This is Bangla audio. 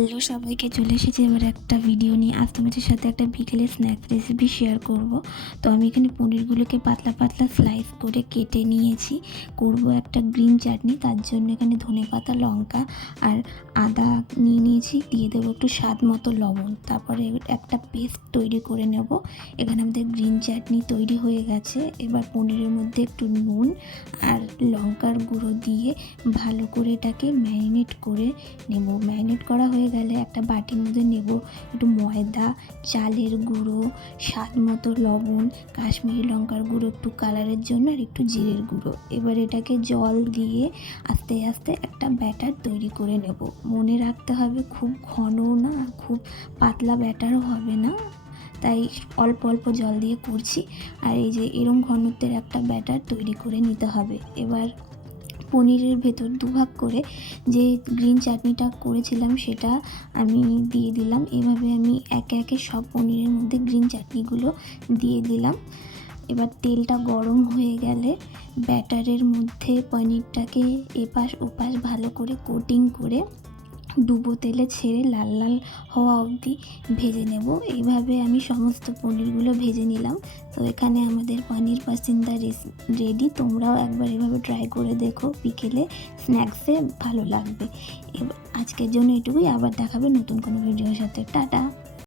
হ্যালো সবাইকে, চলে এসেছি এবার একটা ভিডিও নিয়ে। আজ তোমাদের সাথে একটা বিকেলে স্ন্যাক্স রেসিপি শেয়ার করব। তো আমি এখানে পনিরগুলোকে পাতলা পাতলা স্লাইস করে কেটে নিয়েছি। করব একটা গ্রিন চাটনি, তার জন্য এখানে ধনেপাতা, লঙ্কা আর আদা নিয়ে নিয়েছি। দিয়ে দেবো একটু স্বাদ মতো লবণ, তারপরে একটা পেস্ট তৈরি করে নেব। এখানে আমাদের গ্রিন চাটনি তৈরি হয়ে গেছে। এবার পনিরের মধ্যে একটু নুন আর লঙ্কার গুঁড়ো দিয়ে ভালো করে এটাকে ম্যারিনেট করে নেব। ম্যারিনেট করা হয়ে গেলে একটা বাটির মধ্যে নেব একটু ময়দা, চালের গুঁড়ো, স্বাদ মতো লবণ, কাশ্মীরি লঙ্কার গুঁড়ো একটু কালারের জন্য, আর একটু জিরের গুঁড়ো। এবার এটাকে জল দিয়ে আস্তে আস্তে একটা ব্যাটার তৈরি করে নেব। মনে রাখতে হবে খুব ঘনও না, খুব পাতলা ব্যাটারও হবে না, তাই অল্প অল্প জল দিয়ে করছি। আর এই যে এরম ঘনত্বের একটা ব্যাটার তৈরি করে নিতে হবে। এবার পনিরের ভেতর দুভাগ করে যে গ্রিন চাটনিটা করেছিলাম সেটা আমি দিয়ে দিলাম। এভাবে আমি একে একে সব পনিরের মধ্যে গ্রিন চাটনিগুলো দিয়ে দিলাম। এবার তেলটা গরম হয়ে গেলে ব্যাটারের মধ্যে পনিরটাকে এপাশ ওপাশ ভালো করে কোটিং করে ডুবো তেলে ছেড়ে লাল লাল হওয়া অবধি ভেজে নেব। এইভাবে আমি সমস্ত পনিরগুলো ভেজে নিলাম। তো এখানে আমাদের পনির পাসিন্দা রেডি। তোমরাও একবার এভাবে ট্রাই করে দেখো, বিকেলে স্ন্যাক্সে ভালো লাগবে। আজকের জন্য এটুকুই, আবার দেখাবে নতুন কোনো ভিডিওর সাথে। টাটা।